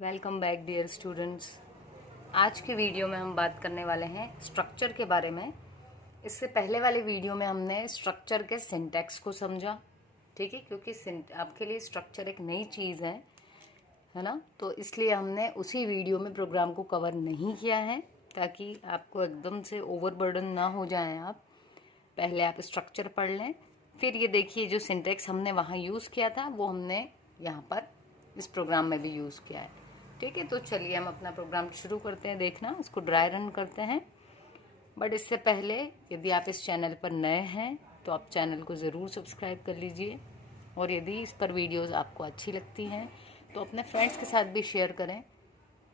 Welcome back dear students. आज की video में हम बात करने वाले हैं स्ट्रक्चर के बारे में। इससे पहले वाले वीडियो में हमने स्ट्रक्चर के सिंटैक्स को समझा, ठीक है, क्योंकि आपके लिए स्ट्रक्चर एक नई चीज़ है ना। तो इसलिए हमने उसी वीडियो में प्रोग्राम को कवर नहीं किया है ताकि आपको एकदम से ओवरबर्डन ना हो जाएं। आप पहले आप स्ट्रक्चर पढ़ लें, फिर ये देखिए जो सिंटैक्स हमने वहाँ यूज़ किया था वो हमने यहाँ पर इस प्रोग्राम में भी यूज़ किया है। ठीक है, तो चलिए हम अपना प्रोग्राम शुरू करते हैं। देखना, इसको ड्राई रन करते हैं। बट इससे पहले यदि आप इस चैनल पर नए हैं तो आप चैनल को ज़रूर सब्सक्राइब कर लीजिए, और यदि इस पर वीडियोस आपको अच्छी लगती हैं तो अपने फ्रेंड्स के साथ भी शेयर करें,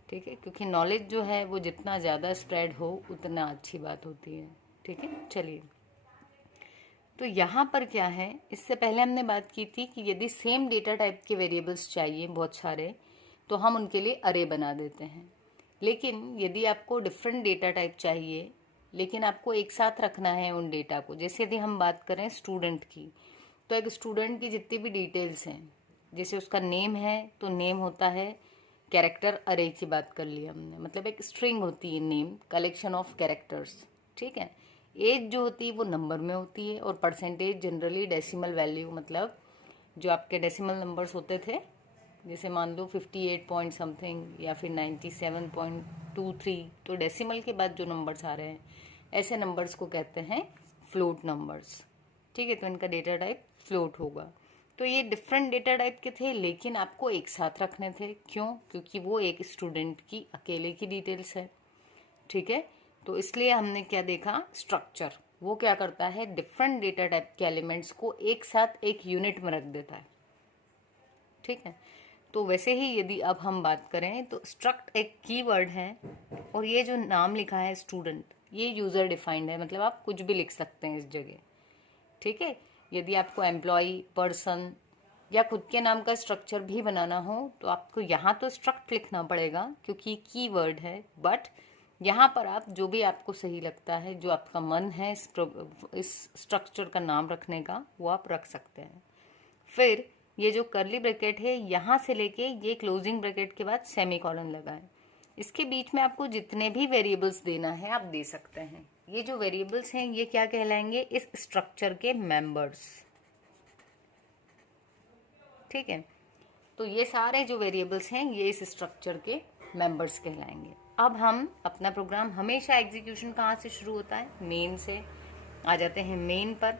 ठीक है, क्योंकि नॉलेज जो है वो जितना ज़्यादा स्प्रेड हो उतना अच्छी बात होती है। ठीक है, चलिए। तो यहाँ पर क्या है, इससे पहले हमने बात की थी कि यदि सेम डेटा टाइप के वेरिएबल्स चाहिए बहुत सारे तो हम उनके लिए अरे बना देते हैं। लेकिन यदि आपको डिफरेंट डेटा टाइप चाहिए लेकिन आपको एक साथ रखना है उन डेटा को, जैसे यदि हम बात करें स्टूडेंट की, तो एक स्टूडेंट की जितनी भी डिटेल्स हैं, जैसे उसका नेम है तो नेम होता है कैरेक्टर अरे की बात कर ली हमने, मतलब एक स्ट्रिंग होती है नेम, कलेक्शन ऑफ कैरेक्टर्स। ठीक है, एज जो होती है वो नंबर में होती है, और परसेंटेज जनरली डेसिमल वैल्यू, मतलब जो आपके डेसिमल नंबर्स होते थे, जैसे मान लो 58 पॉइंट समथिंग या फिर 97.23, तो डेसिमल के बाद जो नंबर्स आ रहे हैं ऐसे नंबर्स को कहते हैं फ्लोट नंबर्स। ठीक है, तो इनका डेटा टाइप फ्लोट होगा। तो ये डिफरेंट डेटा टाइप के थे लेकिन आपको एक साथ रखने थे। क्यों? क्योंकि वो एक स्टूडेंट की अकेले की डिटेल्स है। ठीक है, तो इसलिए हमने क्या देखा, स्ट्रक्चर वो क्या करता है, डिफरेंट डेटा टाइप के एलिमेंट्स को एक साथ एक यूनिट में रख देता है। ठीक है, तो वैसे ही यदि अब हम बात करें तो स्ट्रक्ट एक कीवर्ड है, और ये जो नाम लिखा है स्टूडेंट, ये यूज़र डिफाइंड है, मतलब आप कुछ भी लिख सकते हैं इस जगह। ठीक है, यदि आपको एम्प्लॉय, पर्सन या खुद के नाम का स्ट्रक्चर भी बनाना हो तो आपको यहाँ तो स्ट्रक्ट लिखना पड़ेगा क्योंकि कीवर्ड है, बट यहाँ पर आप जो भी आपको सही लगता है, जो आपका मन है इस स्ट्रक्चर का नाम रखने का, वो आप रख सकते हैं। फिर ये जो कर्ली ब्रैकेट है, यहाँ से लेके ये क्लोजिंग ब्रैकेट के बाद सेमी कॉलन लगाएं। इसके बीच में आपको जितने भी वेरिएबल्स देना है आप दे सकते हैं। ये जो वेरिएबल्स हैं ये क्या कहलाएंगे, इस स्ट्रक्चर के मेंबर्स। ठीक है, तो ये सारे जो वेरिएबल्स हैं ये इस स्ट्रक्चर के मेंबर्स कहलाएंगे। अब हम अपना प्रोग्राम, हमेशा एग्जीक्यूशन कहाँ से शुरू होता है, मेन से। आ जाते हैं मेन पर।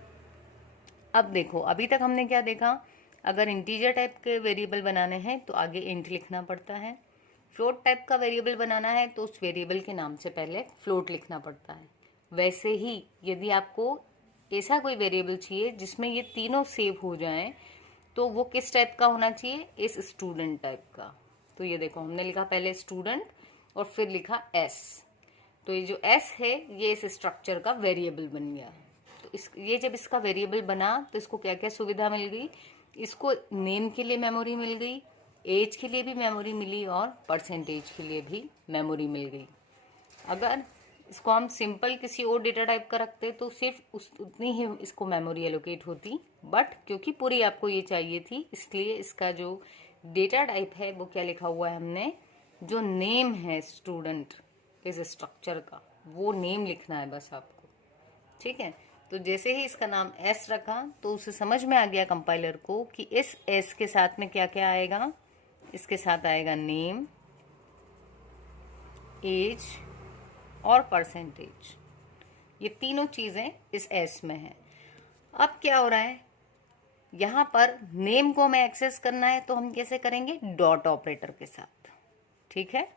अब देखो, अभी तक हमने क्या देखा, अगर इंटीजर टाइप के वेरिएबल बनाने हैं तो आगे इंट लिखना पड़ता है। फ्लोट टाइप का वेरिएबल बनाना है तो उस वेरिएबल के नाम से पहले फ्लोट लिखना पड़ता है। वैसे ही यदि आपको ऐसा कोई वेरिएबल चाहिए जिसमें ये तीनों सेव हो जाएं तो वो किस टाइप का होना चाहिए, इस स्टूडेंट टाइप का। तो ये देखो, हमने लिखा पहले स्टूडेंट और फिर लिखा एस, तो ये जो एस है ये इस स्ट्रक्चर का वेरिएबल बन गया। तो ये जब इसका वेरिएबल बना तो इसको क्या क्या सुविधा मिल गई, इसको नेम के लिए मेमोरी मिल गई, एज के लिए भी मेमोरी मिली, और परसेंटेज के लिए भी मेमोरी मिल गई। अगर इसको हम सिंपल किसी और डेटा टाइप का रखते तो सिर्फ उतनी ही इसको मेमोरी एलोकेट होती, बट क्योंकि पूरी आपको ये चाहिए थी इसलिए इसका जो डेटा टाइप है वो क्या लिखा हुआ है हमने, जो नेम है स्टूडेंट इस स्ट्रक्चर का, वो नेम लिखना है बस आपको। ठीक है, तो जैसे ही इसका नाम एस रखा तो उसे समझ में आ गया कंपाइलर को कि इस एस के साथ में क्या क्या आएगा, इसके साथ आएगा नेम, एज और परसेंटेज। ये तीनों चीजें इस एस में है। अब क्या हो रहा है, यहां पर नेम को हमें एक्सेस करना है तो हम कैसे करेंगे, डॉट ऑपरेटर के साथ। ठीक है,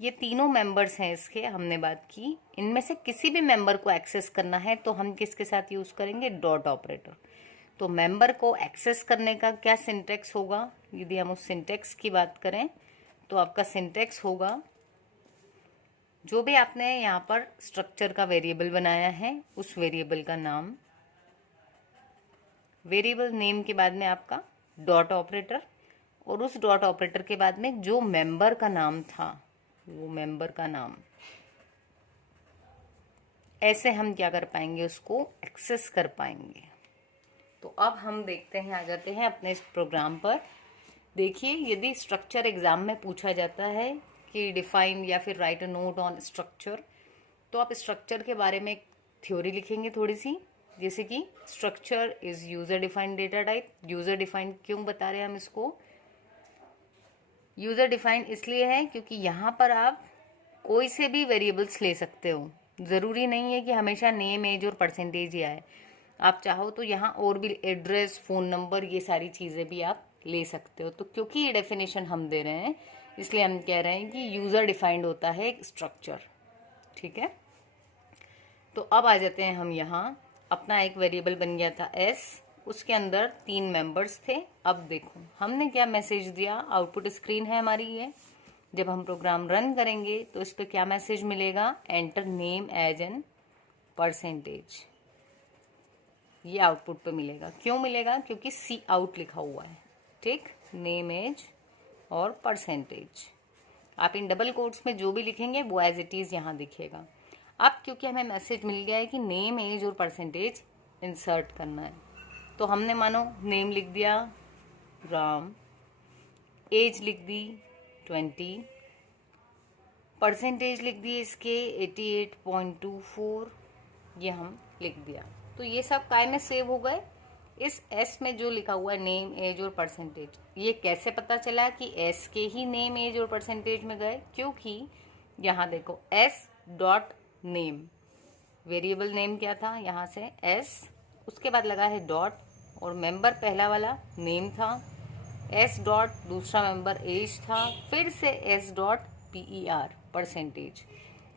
ये तीनों मेंबर्स हैं इसके, हमने बात की, इनमें से किसी भी मेंबर को एक्सेस करना है तो हम किसके साथ यूज करेंगे, डॉट ऑपरेटर। तो मेंबर को एक्सेस करने का क्या सिंटेक्स होगा, यदि हम उस सिंटेक्स की बात करें तो आपका सिंटेक्स होगा, जो भी आपने यहाँ पर स्ट्रक्चर का वेरिएबल बनाया है उस वेरिएबल का नाम, वेरिएबल नेम के बाद में आपका डॉट ऑपरेटर, और उस डॉट ऑपरेटर के बाद में जो मेंबर का नाम था वो मेंबर का नाम। ऐसे हम क्या कर पाएंगे, उसको एक्सेस कर पाएंगे। तो अब हम देखते हैं, आ जाते हैं अपने इस प्रोग्राम पर। देखिए, यदि स्ट्रक्चर एग्जाम में पूछा जाता है कि डिफाइन या फिर right a note on structure, तो आप स्ट्रक्चर के बारे में एक थ्योरी लिखेंगे थोड़ी सी, जैसे कि structure is user defined data type. User defined क्यों बता रहे हैं हम इसको? यूजर डिफाइंड इसलिए है क्योंकि यहाँ पर आप कोई से भी वेरिएबल्स ले सकते हो। ज़रूरी नहीं है कि हमेशा नेम, एज और परसेंटेज ही आए। आप चाहो तो यहाँ और भी एड्रेस, फ़ोन नंबर, ये सारी चीज़ें भी आप ले सकते हो। तो क्योंकि ये डेफिनेशन हम दे रहे हैं, इसलिए हम कह रहे हैं कि यूज़र डिफाइंड होता है एक स्ट्रक्चर। ठीक है, तो अब आ जाते हैं हम यहाँ। अपना एक वेरिएबल बन गया था एस, उसके अंदर 3 मेंबर्स थे। अब देखो हमने क्या मैसेज दिया, आउटपुट स्क्रीन है हमारी ये। जब हम प्रोग्राम रन करेंगे तो इस पर क्या मैसेज मिलेगा? Enter name age and percentage. ये आउटपुट पे मिलेगा। क्यों मिलेगा? क्योंकि सी आउट लिखा हुआ है। ठीक, नेम, एज और परसेंटेज। आप इन डबल कोट्स में जो भी लिखेंगे वो एज इट इज़ यहाँ दिखेगा। अब क्योंकि हमें मैसेज मिल गया है कि नेम, एज और परसेंटेज इंसर्ट करना है, तो हमने मानो नेम लिख दिया राम, एज लिख दी 20, परसेंटेज लिख दिए इसके 88.24, ये हम लिख दिया। तो ये सब काय में सेव हो गए? इस एस में जो लिखा हुआ है नेम, एज और परसेंटेज। ये कैसे पता चला कि एस के ही नेम, एज और परसेंटेज में गए? क्योंकि यहाँ देखो S dot name, variable name क्या था? यहाँ से एस, उसके बाद लगा है डॉट, और मेंबर पहला वाला नेम था, एस डॉट दूसरा मेंबर एज था, फिर से एस डॉट PER परसेंटेज।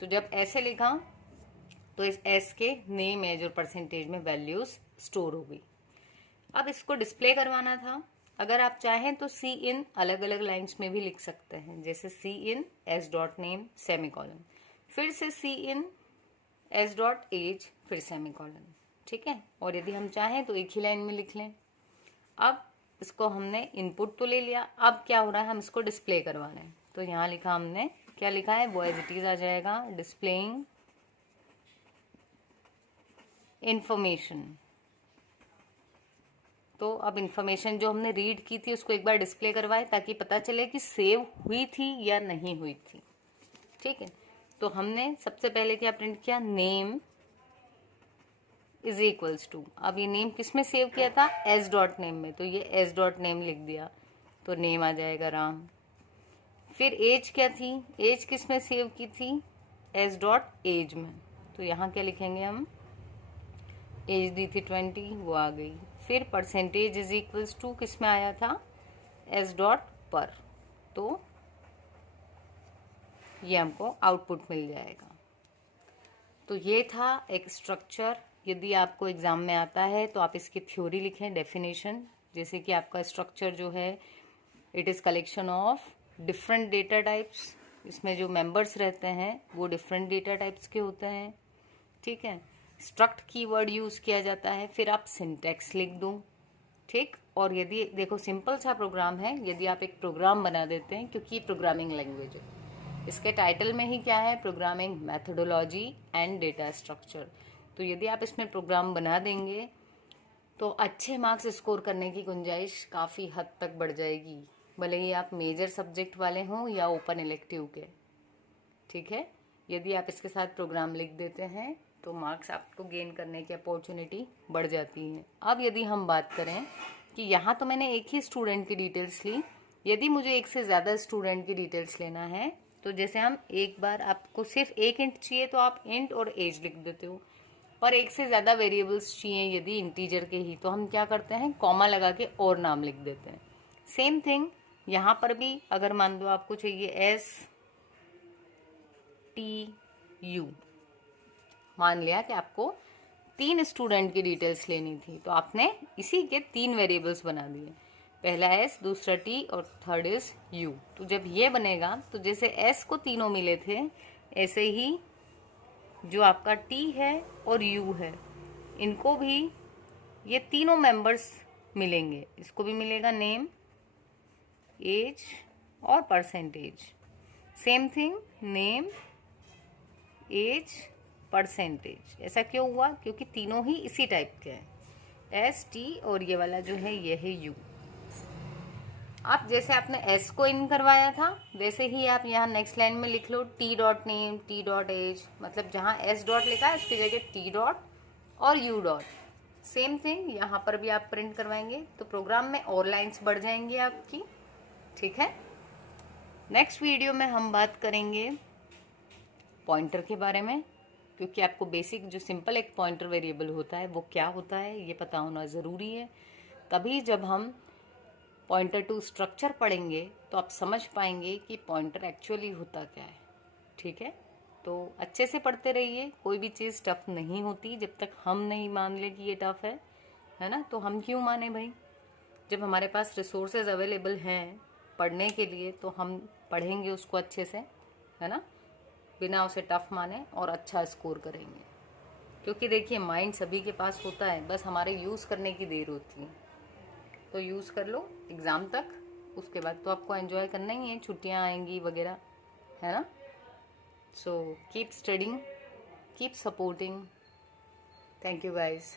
तो जब ऐसे लिखा तो इस एस के नेम, एज और परसेंटेज में वैल्यूज स्टोर हो गई। अब इसको डिस्प्ले करवाना था। अगर आप चाहें तो सी इन अलग अलग लाइंस में भी लिख सकते हैं, जैसे सी इन एस डॉट नेम सेमीकोलन, फिर से सी इन एस डॉट एज, फिर सेमीकोलन। ठीक है, और यदि हम चाहें तो एक ही लाइन में लिख लें। अब इसको हमने इनपुट तो ले लिया, अब क्या हो रहा है, हम इसको डिस्प्ले करवा रहे हैं। तो यहाँ लिखा हमने, क्या लिखा है वो एज इट इज आ जाएगा, डिस्प्लेइंग इंफॉर्मेशन। तो अब इंफॉर्मेशन जो हमने रीड की थी उसको एक बार डिस्प्ले करवाए ताकि पता चले कि सेव हुई थी या नहीं हुई थी। ठीक है, तो हमने सबसे पहले क्या प्रिंट किया, नेम इज इक्वल्स टू, अब ये नेम किस में सेव किया था? एस डॉट नेम में, तो ये एस डॉट नेम लिख दिया, तो नेम आ जाएगा राम। फिर एज क्या थी? एज किस में सेव की थी? एस डॉट एज में, तो यहाँ क्या लिखेंगे हम? एज दी थी 20, वो आ गई। फिर परसेंटेज इज इक्वल्स टू किस में आया था? एस डॉट पर, तो ये हमको आउटपुट मिल जाएगा। तो ये था एक स्ट्रक्चर। यदि आपको एग्जाम में आता है तो आप इसकी थ्योरी लिखें, डेफिनेशन, जैसे कि आपका स्ट्रक्चर जो है it is collection of different data types. इसमें जो मेंबर्स रहते हैं वो डिफरेंट डेटा टाइप्स के होते हैं। ठीक है, स्ट्रक्ट कीवर्ड यूज़ किया जाता है, फिर आप सिंटैक्स लिख दो। ठीक, और यदि देखो सिंपल सा प्रोग्राम है, यदि आप एक प्रोग्राम बना देते हैं, क्योंकि ये प्रोग्रामिंग लैंग्वेज है, इसके टाइटल में ही क्या है, programming methodology and data structure. तो यदि आप इसमें प्रोग्राम बना देंगे तो अच्छे मार्क्स स्कोर करने की गुंजाइश काफ़ी हद तक बढ़ जाएगी, भले ही आप मेजर सब्जेक्ट वाले हों या ओपन इलेक्टिव के। ठीक है, यदि आप इसके साथ प्रोग्राम लिख देते हैं तो मार्क्स आपको गेन करने की अपॉर्चुनिटी बढ़ जाती है। अब यदि हम बात करें कि यहाँ तो मैंने एक ही स्टूडेंट की डिटेल्स ली, यदि मुझे एक से ज़्यादा स्टूडेंट की डिटेल्स लेना है तो जैसे हम एक बार, आपको सिर्फ एक इंट चाहिए तो आप इंट और एज लिख देते हो, पर एक से ज़्यादा वेरिएबल्स चाहिए यदि इंटीजर के ही, तो हम क्या करते हैं, कॉमा लगा के और नाम लिख देते हैं। सेम थिंग यहाँ पर भी, अगर मान लो आपको चाहिए STU, मान लिया कि आपको 3 स्टूडेंट की डिटेल्स लेनी थी, तो आपने इसी के 3 वेरिएबल्स बना दिए, पहला S, दूसरा T और थर्ड इज U। तो जब ये बनेगा तो जैसे S को तीनों मिले थे, ऐसे ही जो आपका T है और U है, इनको भी ये तीनों मेंबर्स मिलेंगे। इसको भी मिलेगा नेम, एज और percentage. Same thing, name, age, percentage. ऐसा क्यों हुआ? क्योंकि तीनों ही इसी टाइप के हैं। एस टी और ये वाला जो है ये है यू। आप जैसे आपने एस को इन करवाया था वैसे ही आप यहाँ नेक्स्ट लाइन में लिख लो T dot name, T dot age, मतलब जहाँ एस डॉट लिखा है उसकी जगह टी डॉट और यू डॉट। सेम थिंग यहाँ पर भी आप प्रिंट करवाएंगे तो प्रोग्राम में और लाइंस बढ़ जाएंगी आपकी। ठीक है, नेक्स्ट वीडियो में हम बात करेंगे पॉइंटर के बारे में, क्योंकि आपको बेसिक जो सिंपल एक पॉइंटर वेरिएबल होता है वो क्या होता है ये पता होना ज़रूरी है। तभी जब हम पॉइंटर टू स्ट्रक्चर पढ़ेंगे तो आप समझ पाएंगे कि पॉइंटर एक्चुअली होता क्या है। ठीक है, तो अच्छे से पढ़ते रहिए। कोई भी चीज़ टफ नहीं होती जब तक हम नहीं मान ले कि ये टफ है ना। तो हम क्यों माने भाई, जब हमारे पास रिसोर्सेज अवेलेबल हैं पढ़ने के लिए तो हम पढ़ेंगे उसको अच्छे से, है ना, बिना उसे टफ माने और अच्छा स्कोर करेंगे। क्योंकि देखिए माइंड सभी के पास होता है, बस हमारे यूज़ करने की देर होती है। तो यूज़ कर लो एग्ज़ाम तक, उसके बाद तो आपको एंजॉय करना ही है, छुट्टियाँ आएंगी वगैरह, है ना। So keep studying, keep supporting. Thank you guys.